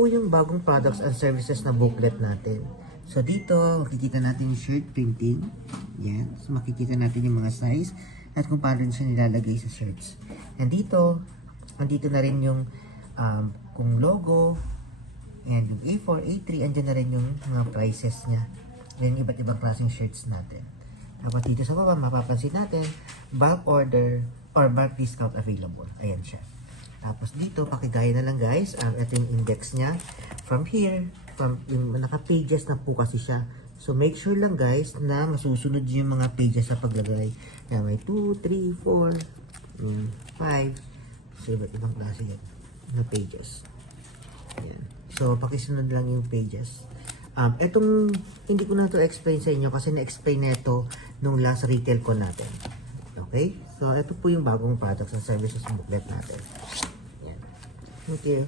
po yung bagong products and services na booklet natin. So dito, makikita natin yung shirt printing. Yan. So makikita natin yung mga size at kung paano siya nilalagay sa shirts. And dito, andito na rin yung kung logo, and yung A4, A3, andyan na rin yung mga prices niya. Yan yung iba't ibang klaseng shirts natin. Tapos dito sa baba, mapapansin natin, bulk order or bulk discount available. Ayan siya. Tapos dito, pakigaya na lang guys, ito yung index niya. From here, yung naka-pages na po kasi siya. So make sure lang guys na masusunod yung mga pages sa paglagay. Kaya may 2, 3, 4, 5. So iba't ibang klase na pages. Ayan. So pakisunod lang yung pages. Itong, hindi ko na to explain sa inyo kasi na-explain na ito nung last retail ko natin. Okay? So ito po yung bagong products and services booklet natin. Ayan. Thank you.